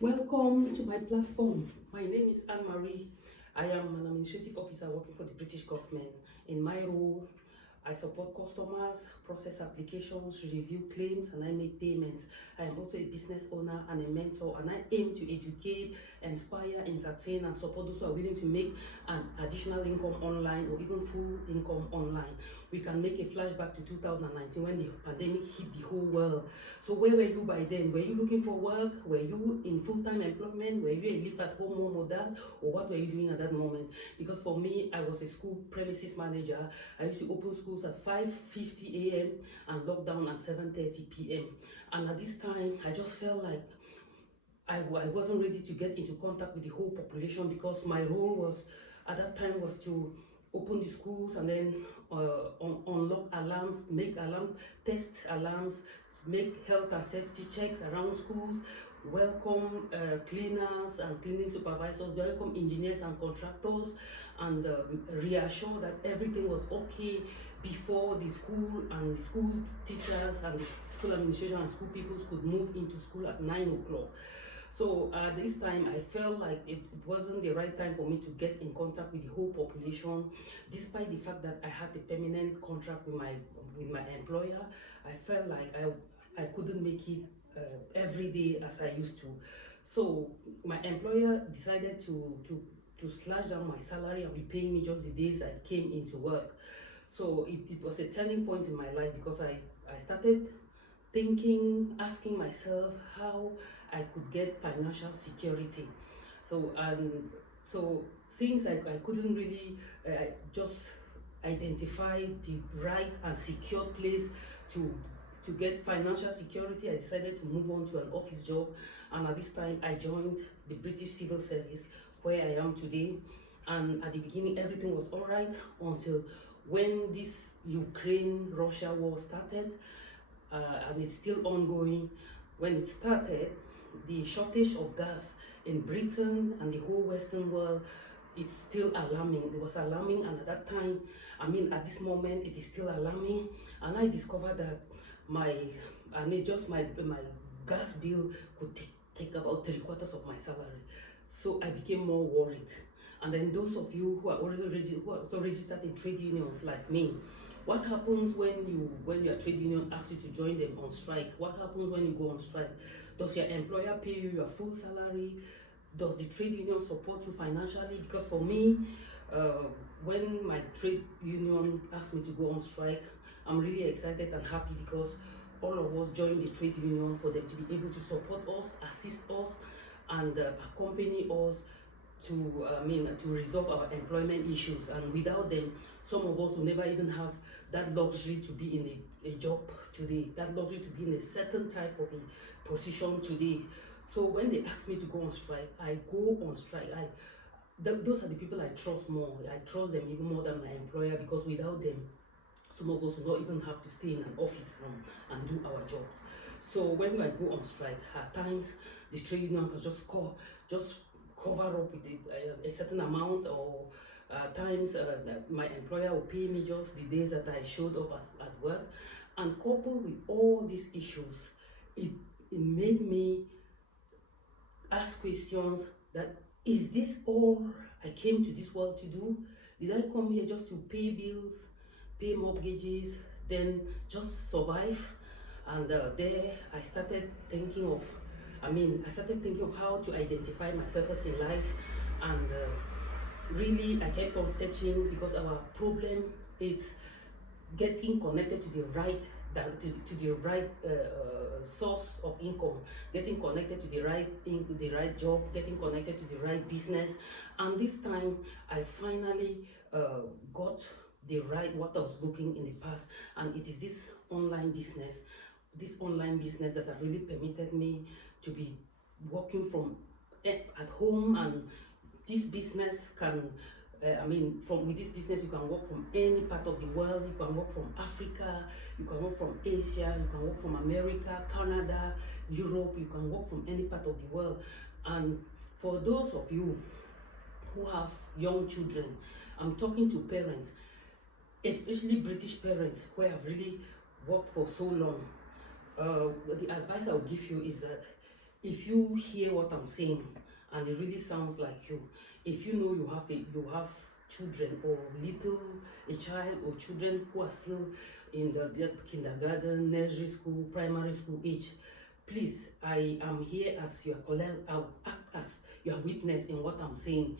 Welcome to my platform. My name is Anne Marie. I am an administrative officer working for the British government. In my role, I support customers, process applications, review claims, and I make payments. I am also a business owner and a mentor, and I aim to educate, inspire, entertain, and support those who are willing to make an additional income online or even full income online. We can make a flashback to 2019 when the pandemic hit the whole world. So where were you by then? Were you looking for work? Were you in full-time employment? Were you a live-at-home mom or dad? Or what were you doing at that moment? Because for me, I was a school premises manager. I used to open schools at 5:50 a.m. and lock down at 7:30 p.m. And at this time, I just felt like I wasn't ready to get into contact with the whole population, because my role was at that time was to open the schools and then unlock alarms, make alarm, test alarms, make health and safety checks around schools, welcome cleaners and cleaning supervisors, welcome engineers and contractors, and reassure that everything was okay before the school and the school teachers and the school administration and school people could move into school at 9 o'clock. So at this time, I felt like it wasn't the right time for me to get in contact with the whole population, despite the fact that I had a permanent contract with my employer. I felt like I couldn't make it every day as I used to. So my employer decided to slash down my salary and be paying me just the days I came into work. So it was a turning point in my life, because I started thinking, asking myself how I could get financial security. So since I couldn't really just identify the right and secure place to get financial security, I decided to move on to an office job. And at this time, I joined the British Civil Service, where I am today. And at the beginning, everything was all right until when this Ukraine-Russia war started, and it's still ongoing. When it started, the shortage of gas in Britain and the whole Western world, it's still alarming. It was alarming, and at that time, at this moment, it is still alarming. And I discovered that my gas bill could take about 3/4 of my salary. So I became more worried. And then those of you who are also registered in trade unions like me, what happens when your trade union asks you to join them on strike? What happens when you go on strike? Does your employer pay you your full salary? Does the trade union support you financially? Because for me, when my trade union asked me to go on strike, I'm really excited and happy, because all of us joined the trade union for them to be able to support us, assist us, and accompany us to resolve our employment issues. And without them, some of us will never even have that luxury to be in a job today, that luxury to be in a certain type of a position today. So when they ask me to go on strike, I go on strike. Those are the people I trust more. I trust them even more than my employer, because without them, some of us will not even have to stay in an office and do our jobs. So when I go on strike, at times the trade union can just cover up with a certain amount, or times my employer will pay me just the days that I showed up at work. And coupled with all these issues, it made me ask questions that, is this all I came to this world to do? Did I come here just to pay bills, pay mortgages, then just survive? And there I started thinking of how to identify my purpose in life. And really, I kept on searching, because our problem is getting connected to the right source of income, getting connected to the right job, getting connected to the right business. And this time, I finally got what I was looking in the past, and it is this online business that has really permitted me to be working from at home. And this business can with this business, you can work from any part of the world. You can work from Africa, you can work from Asia, you can work from America, Canada, Europe. You can work from any part of the world. And for those of you who have young children, I'm talking to parents, especially British parents who have really worked for so long. The advice I will give you is that if you hear what I'm saying and it really sounds like you, if you know you have children or a child or children who are still in the kindergarten, nursery school, primary school age, please, I am here as your colleague. I'll act as your witness in what I'm saying,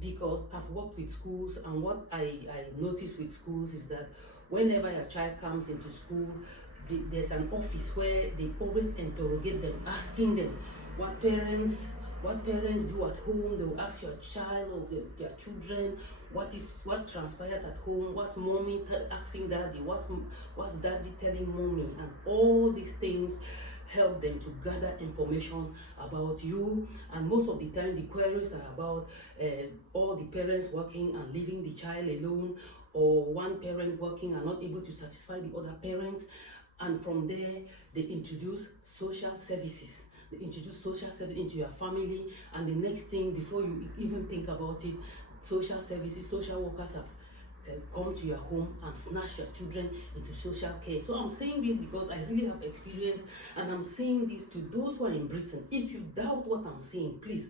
because I've worked with schools, and what I notice with schools is that whenever your child comes into school, there's an office where they always interrogate them, asking them what parents do at home. They will ask your child or their children what transpired at home, what's mommy asking daddy, what's daddy telling mommy, and all these things help them to gather information about you. And most of the time the queries are about all the parents working and leaving the child alone, or one parent working and not able to satisfy the other parents. And from there they introduce social services. They introduce social service into your family, and the next thing, before you even think about it, social services, social workers have come to your home and snatch your children into social care. So I'm saying this because I really have experience, and I'm saying this to those who are in Britain. If you doubt what I'm saying, please,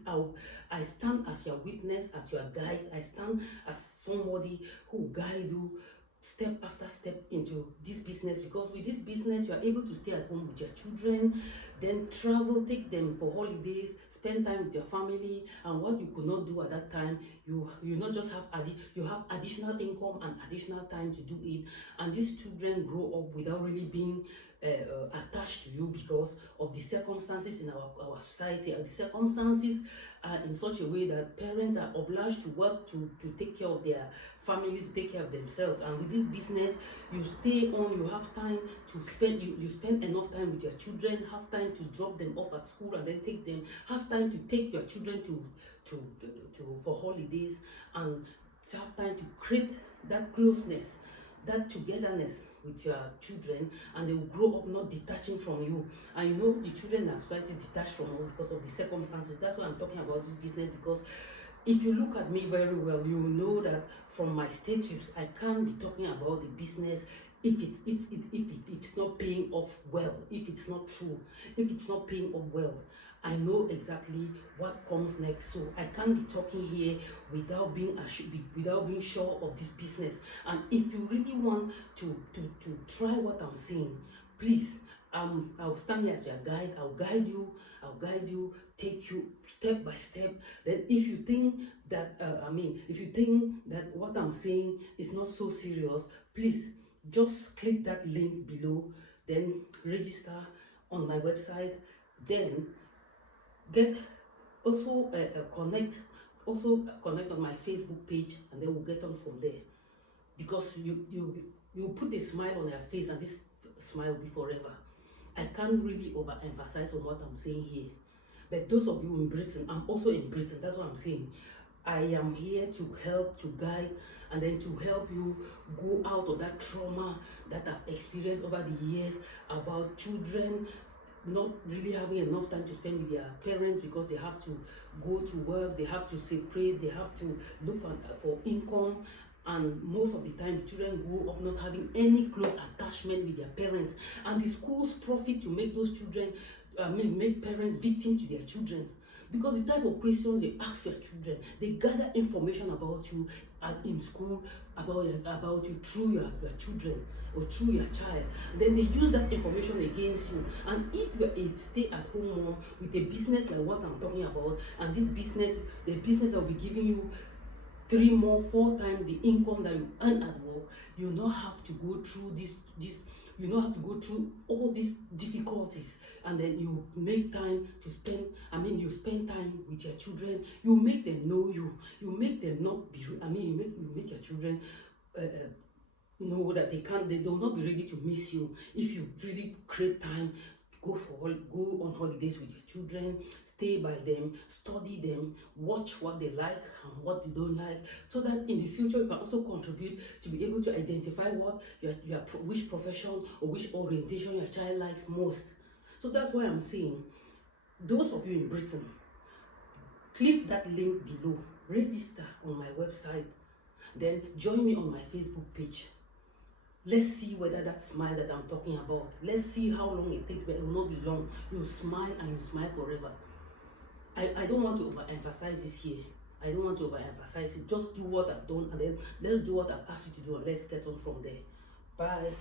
I stand as your witness, as your guide. I stand as somebody who guide you step after step into this business, because with this business you are able to stay at home with your children, then travel, take them for holidays, spend time with your family, and what you could not do at that time, you not just have you have additional income and additional time to do it. And these children grow up without really being attached to you because of the circumstances in our society. And the circumstances are in such a way that parents are obliged to work to take care of their families, to take care of themselves. And with this business, you stay on, you have time to spend, you spend enough time with your children, have time to drop them off at school and then take them, have time to take your children to for holidays, and have time to create that closeness, that togetherness with your children, and they will grow up not detaching from you. And you know, the children are slightly detached from us because of the circumstances. That's why I'm talking about this business, because if you look at me very well, you will know that from my status, I can't be talking about the business if it's not paying off well, if it's not true, if it's not paying off well. I know exactly what comes next, so I can't be talking here without being sure of this business. And if you really want to try what I'm saying, please, I'll stand here as your guide. I'll guide you, take you step by step. Then if you think that if you think that what I'm saying is not so serious, please just click that link below, then register on my website, then connect on my Facebook page, and then we'll get on from there. Because you put a smile on your face, and this smile will be forever. I can't really overemphasize on what I'm saying here. But those of you in Britain, I'm also in Britain, that's what I'm saying. I am here to help, to guide, and then to help you go out of that trauma that I've experienced over the years about children not really having enough time to spend with their parents because they have to go to work, they have to separate, they have to look for income. And most of the time, the children grow up not having any close attachment with their parents. And the schools profit to make those children, make parents victims to their children. Because the type of questions they ask your children, they gather information about you in school, about you through your children or through your child. Then they use that information against you. And if you're a stay-at-home mom with a business like what I'm talking about, and this business, the business that will be giving you 3 more, 4 times the income that you earn at work, you not have to go through you not have to go through all these difficulties. And then you make time to spend, you spend time with your children, you make them know you make them not be, you make your children know that they will not be ready to miss you if you really create time. Go on holidays with your children, stay by them, study them, watch what they like and what they don't like, so that in the future you can also contribute to be able to identify what which profession or which orientation your child likes most. So that's why I'm saying, those of you in Britain, click that link below, register on my website, then join me on my Facebook page. Let's see whether that smile that I'm talking about, let's see how long it takes, but it will not be long. You smile and you smile forever. I don't want to overemphasize this here. I don't want to overemphasize it. Just do what I've done and then let's do what I've asked you to do and let's get on from there. Bye.